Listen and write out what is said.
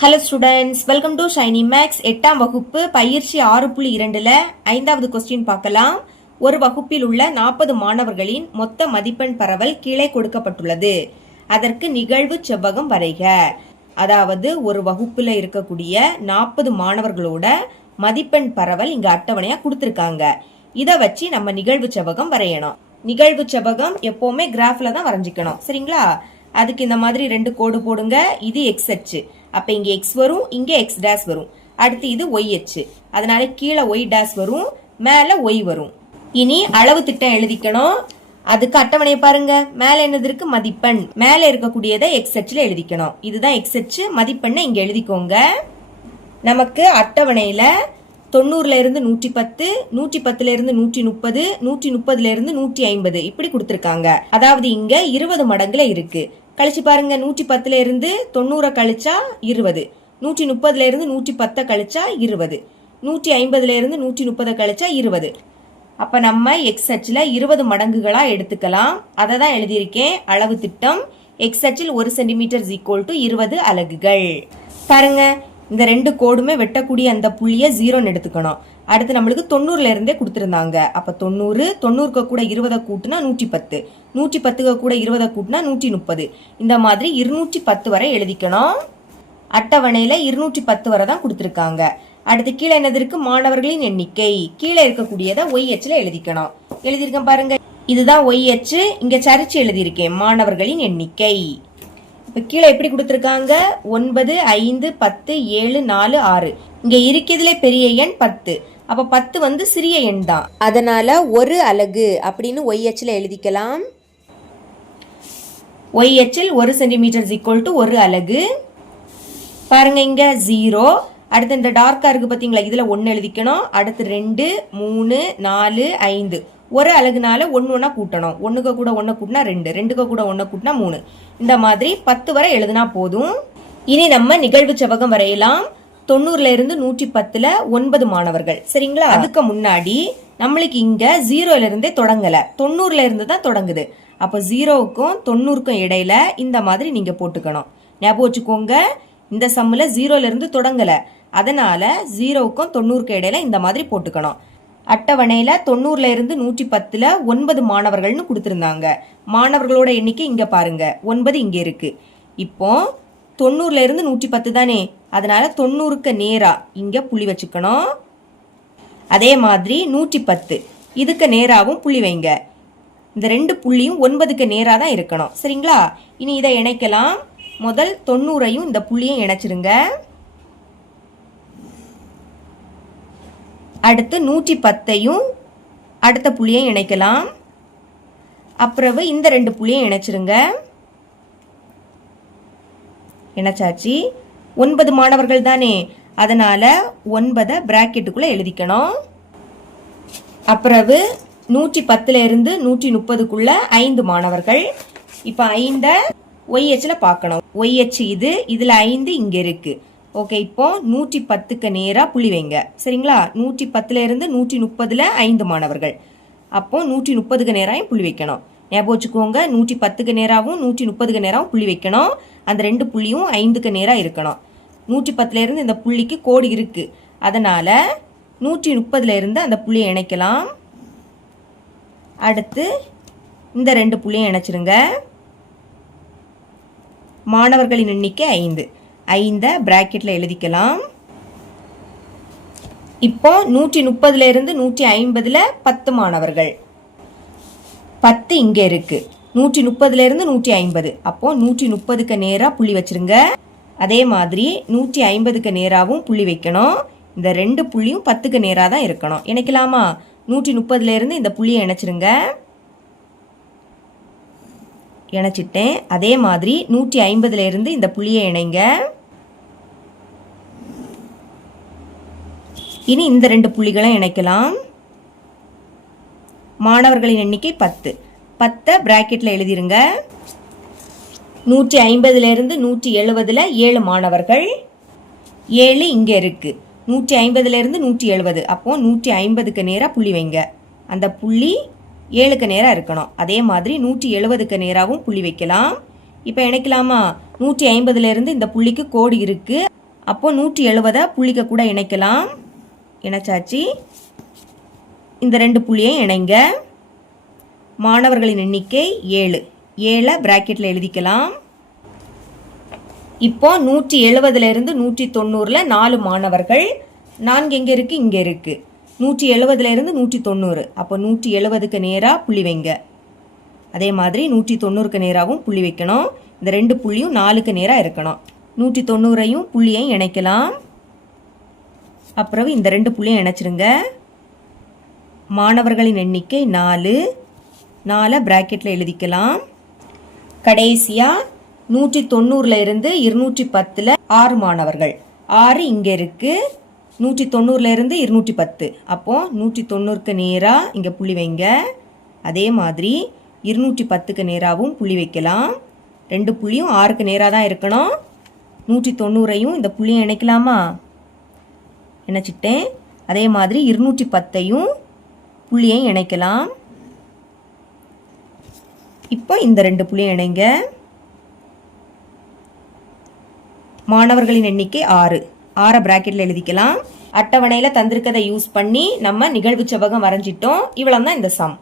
Hello students, welcome to Shiny Max. 8ஆம் வகுப்பு பயிற்சி 6.2ல் 5வது கொஸ்டின் பார்க்கலாம். ஒரு வகுப்பில் உள்ள 40 மாணவர்களின் மொத்த மதிப்பெண் பரவல் கீழே கொடுக்கப்பட்டுள்ளது. அதற்கு நிகழ்வு செவ்வகம் வரைக. அதாவது ஒரு வகுப்புல இருக்கக்கூடிய 40 மாணவர்களோட மதிப்பெண் பரவல் இங்க அட்டவணையா கொடுத்துருக்காங்க. இதை வச்சு நம்ம நிகழ்வு செவ்வகம் வரையணும். நிகழ்வு செவ்வகம் எப்பவுமே கிராஃப்ல தான் வரைஞ்சிக்கணும், சரிங்களா? அதுக்கு இந்த மாதிரி 2 கோடு போடுங்க. இது எக்ஸ் அச்சு, அப்ப இங்க எக்ஸ் வரும், இங்க எக்ஸ் டேஷ் வரும். அடுத்து இது ஒய் அச்சு, அதனால கீழே ஒய் டேஷ் வரும், மேல ஒய் வரும். இனி அளவு திட்டம் எழுதிக்கணும். அதுக்கு அட்டவணையை பாருங்க. மேல என்னது இருக்கு? மதிப்பெண். மேல இருக்கக்கூடியதை எக்ஸ் அச்சுல எழுதிக்கணும். இதுதான் எக்ஸ் அச்சு. மதிப்பெண்ணை இங்க எழுதிக்கோங்க. நமக்கு அட்டவணையில 90ல இருந்து 110, 110ல இருந்து 130, 130ல இருந்து 150 இப்படி கொடுத்திருக்காங்க. அதாவது இங்க 20 மடங்குல இருக்கு. கழிச்சு பாருங்க. 110ல இருந்து 90 கழிச்சா 20, 130ல இருந்து 110 கழிச்சா 20, 150ல இருந்து 130 கழிச்சா 20. அப்ப நம்ம எக்ஸ் அச்சில் 20 மடங்குகளா எடுத்துக்கலாம். அதை தான் எழுதியிருக்கேன். அளவு திட்டம் எக்ஸ் அச்சில் 1 சென்டிமீட்டர் = 20 அலகுகள். பாருங்க, இந்த 2 கோடுமே வெட்டக்கூடிய அந்த புள்ளிய 0ன்னு எடுத்துக்கணும். அடுத்து நம்மளுக்கு 90ல இருந்தே கொடுத்துருந்தாங்க. அப்ப 90, 90க்கு கூட 20 கூட்டினா 110, 110க்கு கூட 20 கூட்டினா 130. இந்த மாதிரி 210 வரை எழுதிக்கணும். அட்டவணையில 210 வரை தான் கொடுத்துருக்காங்க. அடுத்து கீழே என்னது இருக்கு? மாணவர்களின் எண்ணிக்கை. கீழே இருக்கக்கூடியதை ஒய் அச்சுல எழுதிக்கணும். எழுதியிருக்கேன் பாருங்க. இதுதான் ஒய் அச்சு. இங்க சரிச்சு எழுதியிருக்கேன் மாணவர்களின் எண்ணிக்கை. இப்ப கீழே எப்படி கொடுத்திருக்காங்க? 9, 5, 10, 7, 4, 6. இங்க இருக்கிறதுல பெரிய எண் 10. அப்ப 10 வந்து சிறிய எண் தான். அதனால 1 அலகு அப்படின்னு ஒய் அச்சுல எழுதிக்கலாம். ஒய் அச்சில் 1 சென்டிமீட்டர் = 1 அலகு. பாருங்க, இங்க 0. அடுத்து இந்த டார்க்கா இருக்கு பாத்தீங்களா? இதுல 1 எழுதிக்கணும். அடுத்து 2, 3, 4, 5. 1 அலகுனால 1 ஒன்னா கூட்டணும். 1க்கு கூட 1 கூட்டினா 2, 2க்கு கூட 1 கூட்டினா 3. இந்த மாதிரி 10 வரை எழுதினா போதும். இனி நம்ம நிகழ்வு செவ்வகம் வரையலாம். 90ல இருந்து 110ல 9 மாணவர்கள், சரிங்களா? அதுக்கு முன்னாடி நம்மளுக்கு இங்க 0ல இருந்தே தொடங்கல, 90ல இருந்து தான் தொடங்குது. அப்ப 0க்கும் 90க்கும் இடையில இந்த மாதிரி நீங்க போட்டுக்கணும். ஞாபகம் வச்சுக்கோங்க, இந்த சம்முல 0ல இருந்து தொடங்கல, அதனால 0க்கும் 90க்கும் இடையில இந்த மாதிரி போட்டுக்கணும். அட்டவணையில 90ல இருந்து 110ல 9 மாணவர்கள்னு கொடுத்திருந்தாங்க. மாணவர்களோட எண்ணிக்கை இங்க பாருங்க, 9 இங்க இருக்கு. இப்போ 90ல இருந்து 110 தானே, அதனால 90க்கு நேரா இங்க புள்ளி வச்சுக்கணும். அதே மாதிரி 110 இதுக்கு நேராவும் புள்ளி வைங்க. இந்த 2 புள்ளியும் 9க்கு நேரா தான் இருக்கணும், சரிங்களா? இனி இதை இணைக்கலாம். முதல் 90ஐயும் இந்த புள்ளியும் இணைச்சிருங்க. அடுத்து 110ஐயும் அடுத்த புள்ளியையும் இணைக்கலாம். அப்புறம் இந்த 2 புள்ளியையும் இணைச்சிருங்க. இணைச்சாச்சு. 9 மாணவர்கள் தானே, அதனால 9 பிராக்கெட்டுக்குள்ள எழுதிக்கணும். அப்புறம் 110ல இருந்து 130க்குள்ள 5 மாணவர்கள். இப்ப 5 ஒய் அச்சுல பார்க்கணும். ஒய் அச்சு இது, இதுல 5 இங்க இருக்கு. ஓகே, இப்போ 110க்கு நேரா புள்ளி வைங்க, சரிங்களா? 110ல இருந்து 130ல 5 மாணவர்கள். அப்போ 130க்கு நேராயும் புள்ளி வைக்கணும். ஞாபகம் வச்சுக்கோங்க, 110க்கு நேராவும் 130க்கு நேராவும் புள்ளி வைக்கணும். அந்த 2 புள்ளியும் 5க்கு நேரா இருக்கணும். 110ல இருந்து இந்த புள்ளிக்கு கோடு இருக்கு, அதனால 130ல இருந்து அந்த புள்ளியை இணைக்கலாம். அடுத்து இந்த 2 புள்ளியை இணைச்சிருங்க. மாணவர்களின் எண்ணிக்கை 5. 5 பிராக்கெட்ல எழுதிக்கலாம். இப்போ 130ல இருந்து 150ல 10 மாணவர்கள். 10 இங்க இருக்கு. 130ல இருந்து 150, அப்போ 130க்கு நேரா புள்ளி வச்சிருங்க. அதே மாதிரி 150க்கு நேராவும் புள்ளி வைக்கணும். இந்த 2 புள்ளியும் 10க்கு நேரா தான் இருக்கணும். இணைக்கலாமா? 130ல இருந்து இந்த புள்ளியை இணைச்சிருங்க. இணைச்சிட்டேன். அதே மாதிரி 150ல இருந்து இந்த புள்ளியை இணைங்க. இனி இந்த 2 புள்ளிகளை இணைக்கலாம். மாணவர்களின் எண்ணிக்கை 10. 10 பிராக்கெட்ல எழுதிருங்க. 150ல இருந்து 170ல 7 மாணவர்கள். 7 இங்க இருக்கு. 150ல இருந்து 170, அப்போ 150க்கு நேரா புள்ளி வைங்க. அந்த புள்ளி 7க்கு நேரா இருக்கணும். அதே மாதிரி 170க்கு நேராவும் புள்ளி வைக்கலாம். இப்போ இணைக்கலாமா? 150ல இருந்து இந்த புள்ளிக்கு கோடு இருக்கு, அப்போ 170 புள்ளிக்க கூட இணைக்கலாம். இணைச்சாச்சு. இந்த 2 புள்ளியையும் இணைங்க. மாணவர்களின் எண்ணிக்கை 7. 7 பிராக்கெட்டில் எழுதிக்கலாம். இப்போ 170 இருந்து 190 4 மாணவர்கள். 4 எங்கே இருக்குது? இங்கே இருக்குது. 170 இருந்து 190. அப்போ 170க்கு நேராக புள்ளி வைங்க. அதே மாதிரி 190க்கு நேராகவும் புள்ளி வைக்கணும். இந்த 2 புள்ளியும் 4க்கு நேராக இருக்கணும். 190ஐயும் புள்ளியையும் இணைக்கலாம். அப்புறம் இந்த 2 புள்ளியும் இணைச்சிருங்க. மாணவர்களின் எண்ணிக்கை 4. 4 பிராக்கெட்டில் எழுதிக்கலாம். கடைசியாக 190 இருந்து 210 6 மாணவர்கள். 6 இங்கே இருக்குது. 190 இருந்து 210. அப்போ 190க்கு நேராக இங்கே புள்ளி வைங்க. அதே மாதிரி 210க்கு நேராகவும் புள்ளி வைக்கலாம். 2 புள்ளியும் 6க்கு நேராக தான் இருக்கணும். 190ஐயும் இந்த புள்ளியை இணைக்கலாமா? இணைச்சிட்டேன். அதே மாதிரி 210ஐயும் புள்ளியையும் இணைக்கலாம். இப்போ இந்த 2 புள்ளியை இணைங்க. மாணவர்களின் எண்ணிக்கை 6. 6 பிராக்கெட்டில் எழுதிக்கலாம். அட்டவணையில் தந்திருக்கதை யூஸ் பண்ணி நம்ம நிகழ்வு செவ்வகம் வரைஞ்சிட்டோம். இவ்வளோ தான் இந்த சம்.